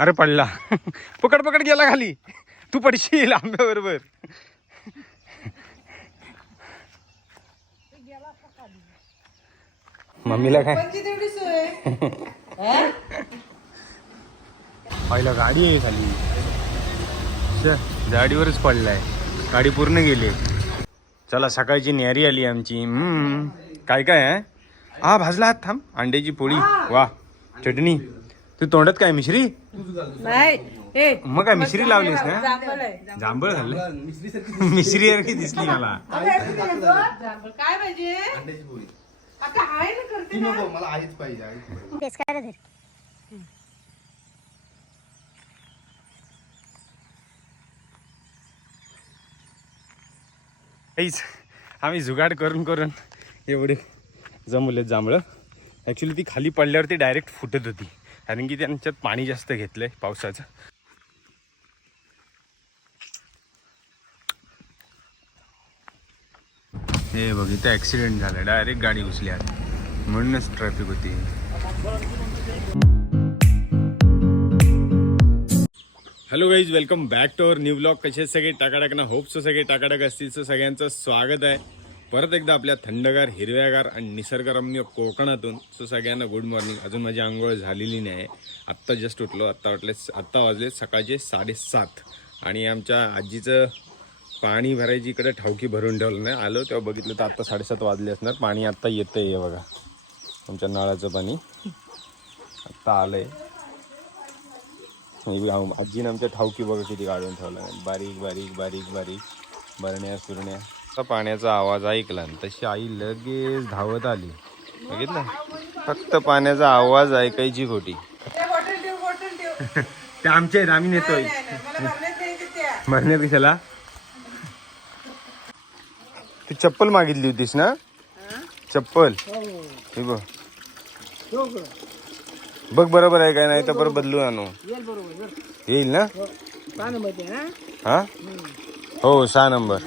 अरे पडला. पकड पकड गेला खाली. तू पडशील आंब्याबरोबर. मम्मीला काय? पहिला गाडी आहे खाली. गाडीवरच पडलाय. गाडी पूर्ण गेली. चला सकाळची न्यारी आली आमची. हम्म. काय काय आहे हा भाजला हात थांब. अंड्याची पोळी. वा. चटणी. तू तोंडात काय मिश्री? नाही ए मग काय मिश्री लावलीस ना? जांभळ आहे. जांभळ खाल्लं मिश्री सारखी दिसली. मला. जांभळ. काय पाहिजे? अंड्याची पोळी. आता आहे ना करते ती नको मला आईच पाहिजे आईच पाहिजे. तेच काय धर. काहीच आम्ही जुगाड करून करून एवढे जमवले जांभळं. ॲक्च्युली ती खाली पडल्यावरती डायरेक्ट फुटत होती. कारण की त्यांच्यात पाणी जास्त घेतलंय पावसाचं. हे बघ इथं ॲक्सिडेंट झाला. डायरेक्ट गाडी घुसली आहे म्हणूनच ट्रॅफिक होती. Hello guys welcome back to our new blog कसे सगळे? टाकाटाक ना होपचं सगळे टाकाटाक असतील तर सगळ्यांचं स्वागत आहे. परत एकदा आपल्या थंडगार हिरव्यागार आणि निसर्गरम्य कोकणातून सो सगळ्यांना गुड मॉर्निंग अजून माझी आंघोळ झालेली नाही. आत्ता जस्ट उठलो. आत्ता वाटले आत्ता वाजले सकाळचे साडेसात. आणि आमच्या आजीचं पाणी भरायची इकडे ठावकी भरून ठेवलं नाही. आलो तेव्हा बघितलं तर आत्ता साडेसात वाजले असणार. पाणी आत्ता येतं आहे बघा. आमच्या नळाचं पाणी. आत्ता आलंय. आहे आम- आजीनं आमच्या ठावकी बघा किती काढून ठेवलं. बारीक बारीक बारीक बारीक. बरण्या सुरण्या. पाण्याचा आवाज ऐकला आणि तशी आई लगेच धावत आली. बघितलं? फक्त पाण्याचा आवाज ऐकायची खोटी. ते बॉटल ठेव बॉटल ठेव ते आमचे आहेत आम्ही नेतोय. भरण्यात कशाला? तू चप्पल मागितली होतीस ना? चप्पल. हे बघ. बघ बरोबर आहे काय नाही तर परत बदलून आणू. येईल ना? हा? हो? सहा नंबर.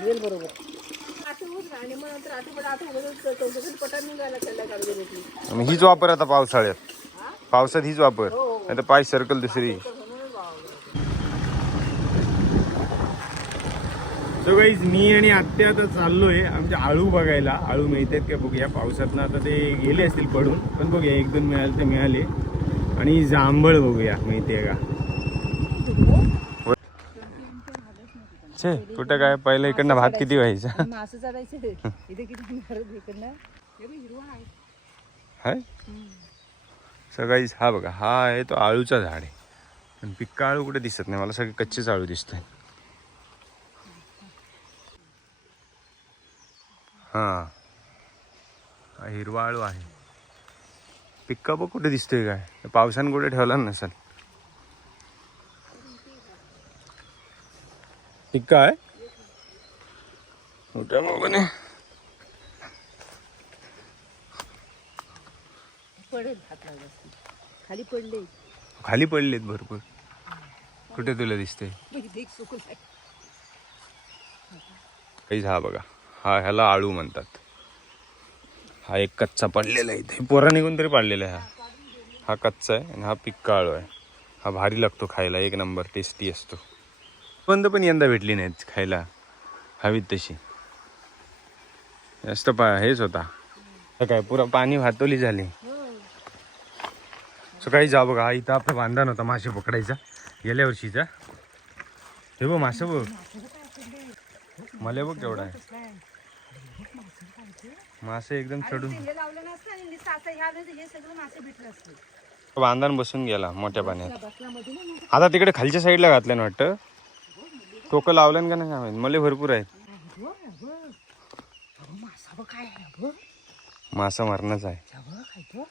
हीच वापर आता पावसाळ्यात. पावसात हीच वापर. नाही तर पाय सर्कल दुसरी. सो गाईज मी आणि आत्या आता चाललोय आमच्या आळू बघायला. आळू मिळतात का बघूया. पावसात आता ते गेले असतील पडून. पण बघूया एक दोन मिळाले ते मिळाले. आणि जांभळ बघूया. मिळते का? छे कुठं काय पहिलं इकडनं भात किती व्हायचा? मासं चढायचं. इथे किती परत इकडनं. बघ, हिरवा आहे. हाय? सगळीच हा बघा हा आहे तो आळूचा झाड आहे. पण पिक्का आळू कुठे दिसत नाही मला सगळे कच्चेच आळू दिसत हा. हा हिरवा आळू आहे. पिक्का बघ कुठे दिसतोय काय? पावसानं कुठे ठेवला नसेल. पिक्का आहे मोठ्या मोबाने पडेल हात. खाली पडले. खाली पडलेत भरपूर. कुठे तुला दिसते देख सुकून आहे. काहीच हा बघा. हा ह्याला आळू म्हणतात. हा एक कच्चा पडलेला आहे इथे. पोरा निघून तरी पाडलेला आहे हा. हा कच्चा आहे आणि हा पिक्का आळू आहे. हा भारी लागतो खायला. एक नंबर टेस्टी असतो. बंद पण यंदा भेटली नाहीत खायला. हवीत तशी. जास्त पा हेच होता. काय पुरा पाणी वाहतोली झाली. सकाळी जा बघा इथं आपला बांधण होता मासे पकडायचा गेल्या वर्षीचा. हे बघ मासे बघ. मला बघ केवढा आहे. मासे एकदम चढून. बांधण बसून गेला मोठ्या पाण्यात. आता तिकडे खालच्या साईडला घातलं ना वाटतं? टोक लावलं का नाही काय माहीत. मले भरपूर आहेत. मासा बघ काय आहे. बघ मासा मरणच आहे बघ काय तो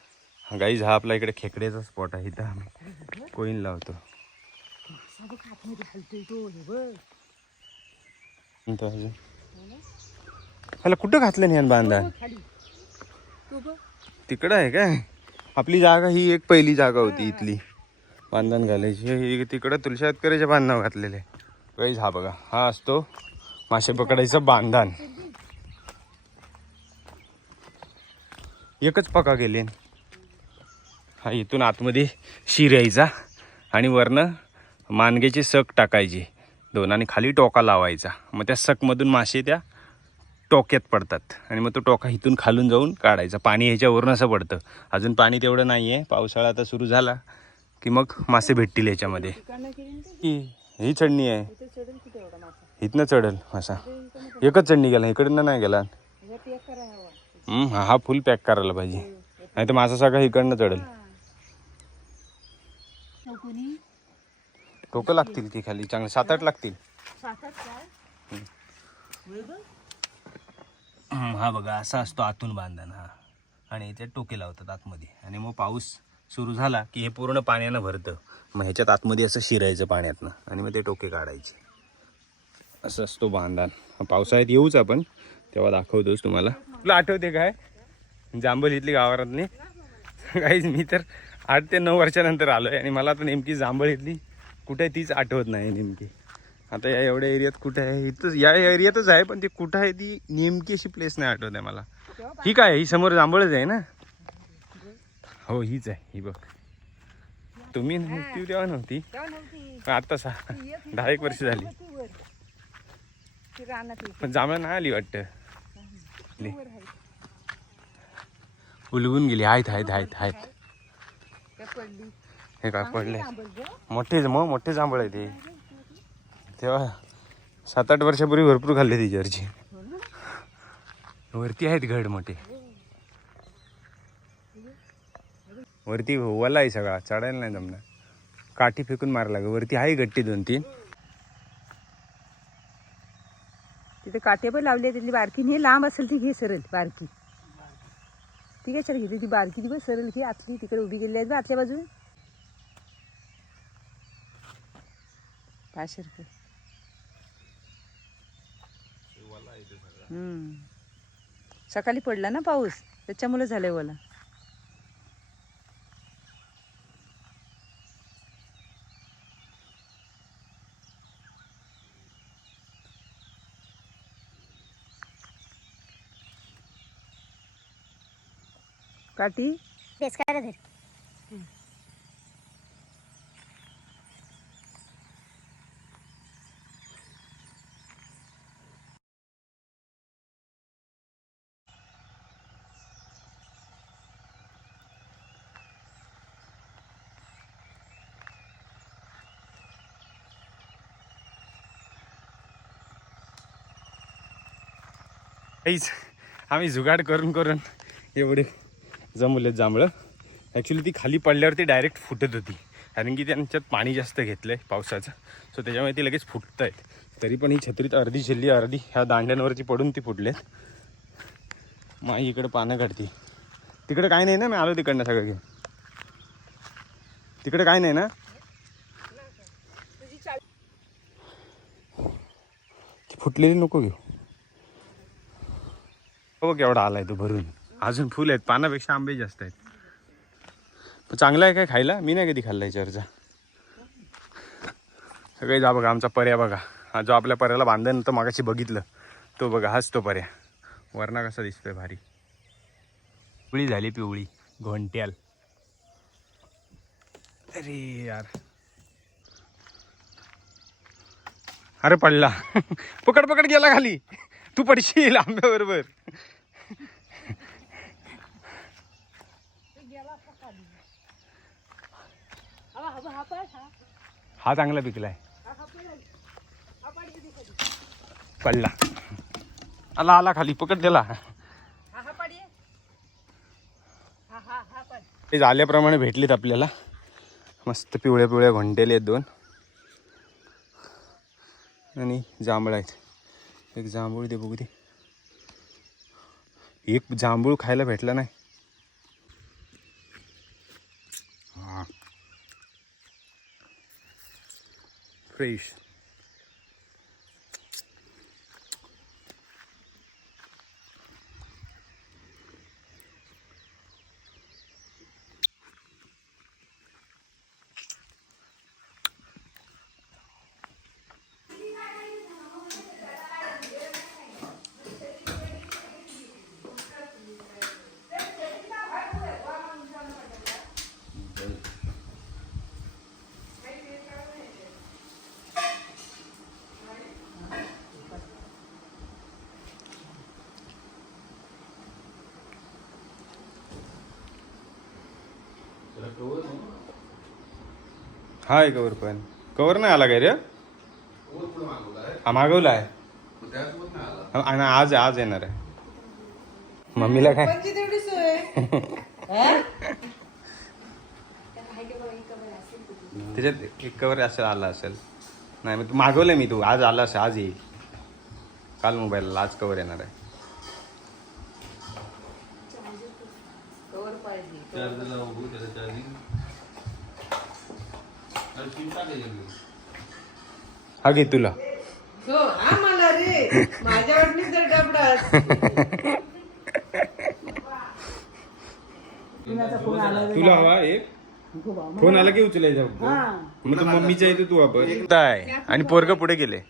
हा गाईज हा आपला इकडे खेकड्याचा स्पॉट आहे इथं आम्ही. कोईन लावतो. मासा बघ आतमध्ये हलतोय तो हे बघ कोणतं अजून. ह्याला कुठं घातलं नाही बांधा? बघ खाली तो बघ तिकडं आहे काय? आपली जागा ही एक पहिली जागा होती इथली. बांधण घालायची. ही तिकडं तुळशात करायच्या बांधणं घातलेले आहे. काहीच हा बघा हा असतो मासे पकडायचं बांधण एकच पका गेले. हा इथून आतमध्ये शिर यायचा आणि वरनं मानगेची सक टाकायची. दोन आणि खाली टोका लावायचा. मग त्या सकमधून मासे त्या टोक्यात पडतात. आणि मग तो टोका इथून खालून जाऊन काढायचा. पाणी ह्याच्यावरून असं पडतं. अजून पाणी तेवढं नाही आहे पावसाळा आता सुरू झाला की मग मासे भेटतील याच्यामध्ये ही ही चढणी आहे. इथनं चढल मासा एकच चढणी गेला इकडनं नाही गेला. हम्म, हा हा फुल पॅक करायला पाहिजे. नाही तर मासा सगळा इकडनं चढल. चौकोनी टोकं लागतील ती खाली चांगले सात आठ लागतील. सातच काय? हम्म, हा बघा असा असतो आतून बांधण हा. आणि इथे टोके लावतात आतमध्ये. आणि मग पाऊस सुरू झाला की हे पूर्ण पाण्यानं भरतं. मग ह्याच्यात आतमध्ये असं शिरायचं पाण्यातनं आणि मग ते टोके काढायचे. असं असतो बांधान. पावसाळ्यात येऊच आपण. तेव्हा दाखवतोच तुम्हाला. तुला आठवते काय? जांभल इथली गावारातली. काहीच मी तर आठ ते नऊ वर्षानंतर आलो आहे आणि मला आता नेमकी जांभळ इथली कुठे आहे तीच आठवत नाही नेमकी. आता या एवढ्या एरियात कुठे आहे? इथंच या एरियातच आहे पण ती कुठं आहे ती नेमकी अशी प्लेस नाही आठवत आहे मला. ही काय? आहे? ही समोर जांभळच आहे ना? हो हीच आहे ही बघ. तुम्ही नव्हती तेव्हा नव्हती. आता सा ती एक ही दहा एक वर्ष झाली. पण जांभळं नाही आली वाटतं. उलगून गेली. आहेत आहेत आहेत आहेत. हे काय पडले. मोठे मग मोठे जांभळ आहे ते. तेव्हा सात आठ वर्षापूर्वी भरपूर खाल्ले तिच्यावरची. वरती आहेत घड मोठे. वरती वला आहे सगळा चढायला नाही जमणार. काठी फेकून मारायला लागेल. वरती आहे गट्टी दोन तीन तिथे काटे पण लावली आहे तिथली बारकी. हे लांब असेल ती घे सरळ बारकी. ठीक आहे सर घेते ती बारकी ती पण सरळ घे आतली तिकडे उभी गेली आहे बा आतल्या बाजूने. पाचशे रुपये. सकाळी पडला ना पाऊस त्याच्यामुळे झालंय मला काठी. धर. काहीच. आम्ही जुगाड करून करून एवढे जमवलेत जांभळं. ॲक्च्युली ती खाली पडल्यावरती डायरेक्ट फुटत होती. कारण की त्यांच्यात पाणी जास्त घेतलं आहे पावसाचं. सो त्याच्यामुळे ती लगेच फुटत आहेत तरी पण ही छत्रीत अर्धी शिल्ली अर्धी ह्या दांड्यांवरची पडून ती फुटलेत. माई इकडं पानं काढती. तिकडं काय नाही ना? मी आलो तिकडनं सगळं घेऊन. तिकडे काय नाही ना? ती फुटलेली नको घेऊ. बघ एवढा आलाय तो भरून. अजून फुल आहेत पानापेक्षा आंबे जास्त आहेत. पण चांगला आहे काय खायला? मी नाही कधी खाल्ला याच्यावरचा सगळे जा बघा आमचा पर्या बघा. हा जो आपल्या पर्याला बांधन तर मागाशी बघितलं. तो बघा हाच तो पर्या. वरणा कसा दिसतोय भारी. पिवळी झाली पिवळी घोंट्याल. अरे यार. अरे पडला. पकड पकड गेला खाली. तू पडशील आंब्याबरोबर. हा चांगला पिकलाय. पडला. आला आला खाली पकड त्याला. ते झाल्याप्रमाणे भेटलेत आपल्याला. मस्त पिवळ्या पिवळ्या घंटेले आहेत दोन. आणि जांभळ आहेत. एक जांभूळ दे बघू दे. एक जांभूळ खायला भेटला नाही. peace. हाय कवर पण. कवर नाही आला काय रे? हा मागवला आहे हा, आणि आज आज येणार आहे. मम्मीला काय? त्याच्यात एक कवर असं आला असेल. नाही मग तू मागवलंय मी तू. आज आला असेल आज येईल. काल मोबाईलला आज कवर येणार आहे. हा घे तुला. हो हा रे. माझ्या तुला हवा एक? फोन आला की उचलायचा. मग तो मम्मीच्या इथे तू आपण काय आणि पोरग पुढे गेले.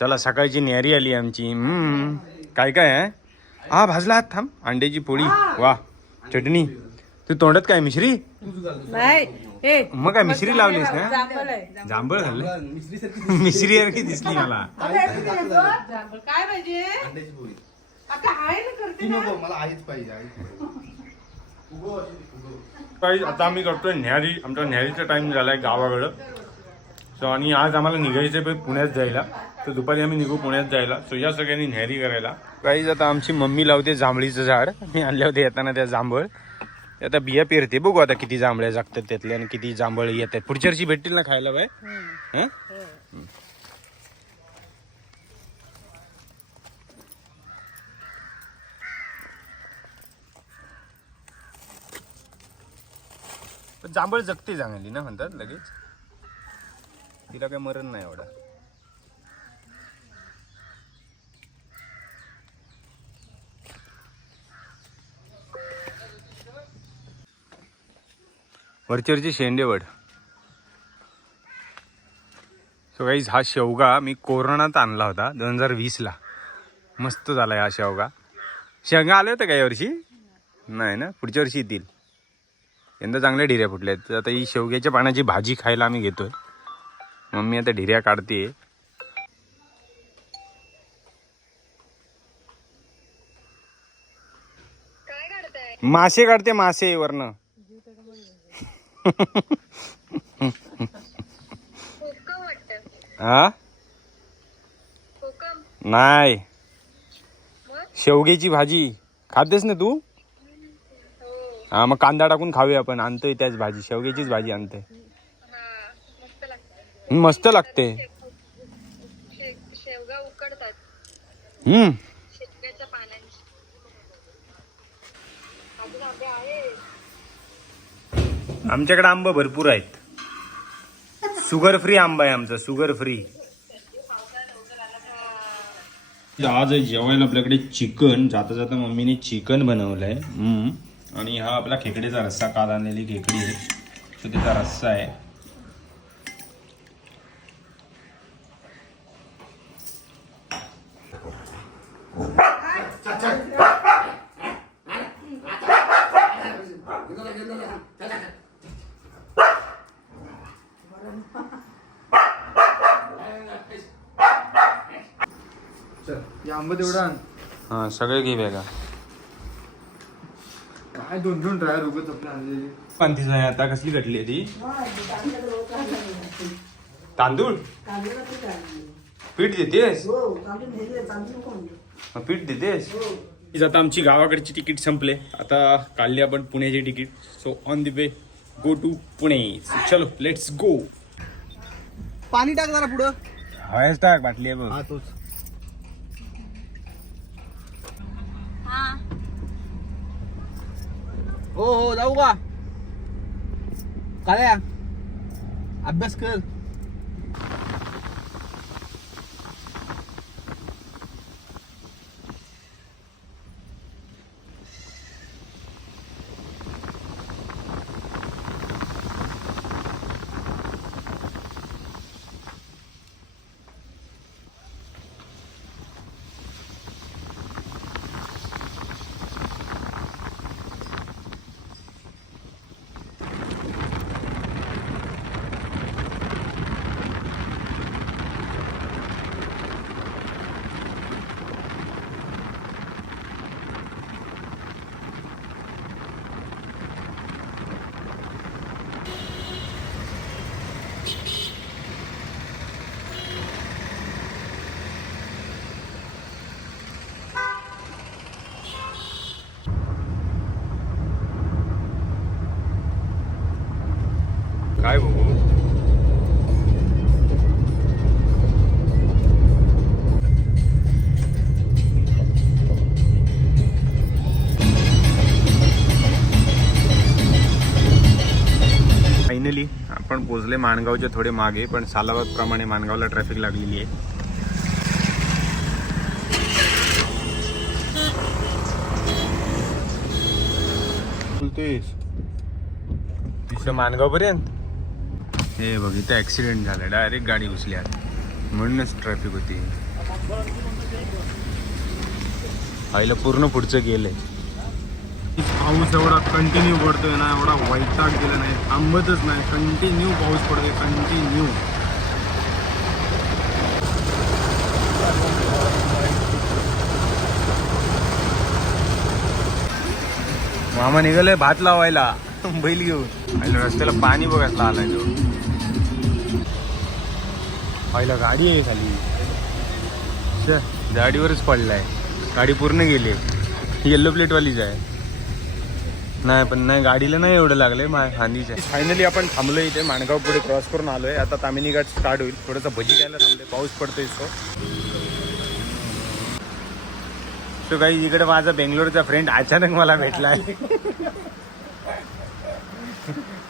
चला सकाळची न्यारी आली आमची. हम्म. काय काय आहे हा भाजला. हात थांब. अंड्याची पोळी. वा. चटणी. तू तोंडात काय मिश्री? नाही ए मग काय मिश्री लावलीस ना? जांभळ आहे. जांभळ खाल्लं मिश्री सारखी दिसली. मला. जांभळ काय पाहिजे? आता आहे ना करते ती नको मला आईच पाहिजे आईच पाहिजे. काही आता आम्ही करतोय न्यारी. आमचा न्यारीचा टाइम झालाय गावाकडं. सो आणि आज आम्हाला निघायचं पण पुण्यात जायला. तर दुपारी आम्ही निघू पुण्यात जायला. सो या सगळ्यांनी न्यारी करायला. काहीच आता आमची मम्मी लावते जांभळीचं झाड. मी आणले होते येताना त्या जांभळ. आता बिया पेरते बघू आता किती जांभळ्या जागतात त्यातले आणि किती जांभळ येत आहेत पुढच्या वर्षी भेटतील ना खायला बाय हं? पण जांभळ जगते चांगली ना म्हणतात लगेच. तिला काही मरण नाही एवढा. वरचेवरची शेंडेवड सो काहीच हा शेवगा मी कोरोनात आणला होता दोन हजार वीसला. मस्त झाला हा शेवगा. शेंगा आले होते का यावर्षी नाही ना? पुढच्या वर्षी येतील. यंदा चांगल्या ढिऱ्या फुटल्या आहेत. तर आता ही शेवग्याच्या पाण्याची भाजी खायला आम्ही घेतोय. मम्मी आता ढिऱ्या काढते मासे काढते मासे वरनं. हा? नाही. शेवग्याची भाजी. खातेस ना तू? हा मग कांदा टाकून खाऊया आपण. आणतोय त्याच भाजी. शेवग्याचीच भाजी आणतोय मस्त लागते. हम्म शेवग्याच्या पानांची अजून आंबे आहे आमच्याकडे आंबा भरपूर आहेत. शुगर फ्री आंबा आहे आमचा शुगर फ्री आज जेवायला आपल्याकडे चिकन जाता जाता मम्मीने चिकन बनवलंय. आणि हा आपला खेकडेचा रस्सा काल आणलेली खेकडी आहे. तर त्याचा रस्सा आहे. तेवढा आण. हा सगळे घे बॅगा. काय दोन दोन ड्रायर उगत आपल्या आणलेली पांतीच आहे आता कसली घटली आहे ती? तांदूळ? पीठ देतेस? मग पीठ देतेस? आता आमची गावाकडची तिकीट संपले. आता काढली आपण पुण्याची ticket. So on the way go to Pune. चलो लेट्स गो पाणी टाक जरा पुढं. हवायच टाक बाटली आहे बघ. हा तोच हो हो जाऊ का काळ्या अभ्यास कर पोचले माणगावच्या थोडे मागे पण सालाबाद प्रमाणे माणगावला ट्रॅफिक लागलेली आहे. तिथं माणगाव पर्यंत हे बघ इथं ऍक्सिडेंट झाला. डायरेक्ट गाडी घुसली आत म्हणूनच ट्रॅफिक होती. आईला पूर्ण पुढचं गेलंय. पाऊस एवढा कंटिन्यू पडतोय ना एवढा वैताग गेला नाही थांबतच नाही. कंटिन्यू पाऊस पडतोय कंटिन्यू मामा निघाले भात लावायला बैल घेऊन. आणि रस्त्याला पाणी बघायला आलाय तो. पहिला गाडी आहे खाली. गाडीवरच पडलाय. गाडी पूर्ण गेली. येल्लो प्लेटवालीच आहे. नाही पण नाही गाडीला नाही एवढं खांदीच आहे फायनली आपण थांबलोय इथे माणगाव पुढे क्रॉस करून आलोय. आता तामिनी घाट स्टार्ट होईल. थोडंसं भजी घ्यायला थांबलोय. पाऊस पडतोय सो तो काही इकडे माझा बेंगलोरचा फ्रेंड अचानक मला भेटलाय.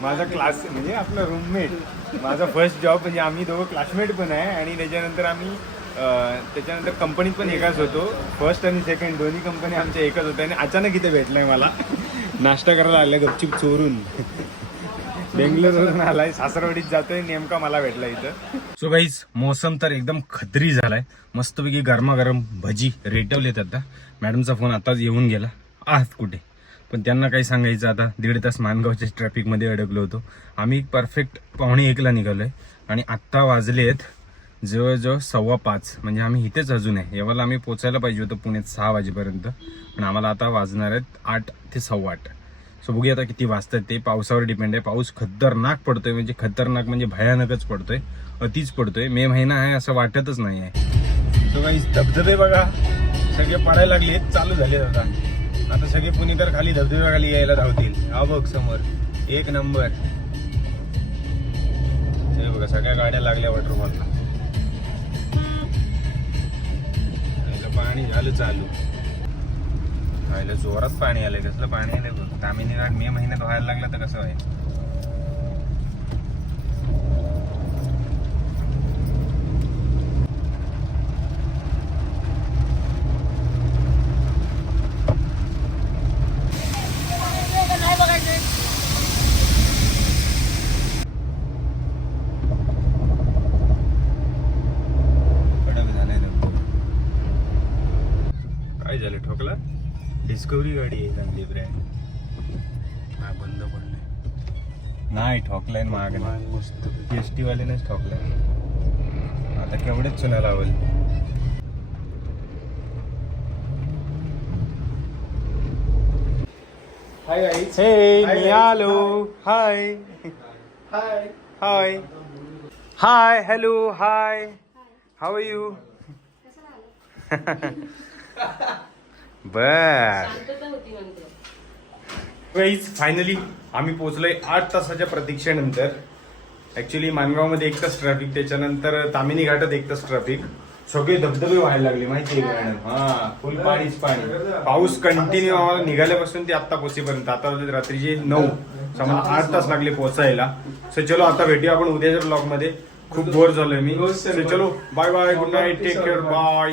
माझा क्लास म्हणजे आपला रूममेट माझा फर्स्ट जॉब म्हणजे आम्ही दोघं क्लासमेट पण आहे. आणि त्याच्यानंतर आम्ही त्याच्यानंतर कंपनीत पण एकाच होतो. फर्स्ट आणि सेकंड दोन्ही कंपनी आमच्या एकच होत्या. आणि अचानक इथे भेटलाय मला. नाश्ता करायला आले गपचिप चोरून. बेंगलोरवरून आलाय सासरवाडीत जातोय नेमका मला भेटला इथं. सो गाईज मोसम तर एकदम खत्री झालाय. मस्तपैकी गरमागरम भजी रेटवलेत आता. मॅडमचा फोन आताच येऊन गेला. आहात कुठे? पण त्यांना काही सांगायचं आता. दीड तास मानगावच्या ट्रॅफिकमध्ये अडकलो होतो. आम्ही परफेक्ट पावणे एकला निघालोय. आणि आत्ता वाजले आहेत जवळजवळ सव्वा पाच. म्हणजे आम्ही इथेच अजून आहे. यावेळेला आम्ही पोचायला पाहिजे होतं पुण्यात सहा वाजेपर्यंत. पण आम्हाला आता वाजणार आहेत आठ ते सव्वा आठ. सो बघूया आता किती वाजतात ते. पावसावर डिपेंड आहे. पाऊस खतरनाक पडतोय. म्हणजे खतरनाक म्हणजे भयानकच पडतोय. अतिच पडतोय. मे महिना आहे असं वाटतच नाही आहे तो काही धबधबे बघा. सगळे पडायला लागले. चालू झाले आता. आता सगळे पुणेकर खाली धबधब्याखाली यायला धावतील. हा बघ समोर. एक नंबर. हे बघा सगळ्या गाड्या लागल्या वॉटरफॉलला पाणी झालं चालू. पाहिलं जोरात पाणी आलंय कसलं पाणी आलंय बघ. तामिनी घाट मे महिन्यात व्हायला लागलं तर कसं आहे कडक झालाय धबधबा. काय झालं ठोकला डिस्कवरी गाडी आहे चांगली ब्रँड. हा बंद पडलाय. नाही ठोकलाय ना माग. मस्त एस टी वाल्यानेच ठोकलाय. आता केवढेच चुना लावल. हाय हे मी. आलो. Hi hi hi hi hello hi how are you बर. फायनली आम्ही पोहोचलोय आठ तासाच्या प्रतीक्षेनंतर. ऍक्च्युली मानगावमध्ये एक तास ट्रॅफिक त्याच्यानंतर तामिनी घाटात एक तास ट्रॅफिक सगळे धबधबे व्हायला लागले माहितीये मॅडम हा फुल पाणीच पाणी. पाऊस कंटिन्यू आम्हाला निघाल्यापासून ते आता पोचेपर्यंत. आता वाजले रात्रीचे नऊ So आम्हाला आठ तास लागले पोहोचायला. सो चलो आता भेटूया आपण उद्याच्या ब्लॉगमध्ये. खूप बोर झालोय मी. So चलो bye bye good night take care bye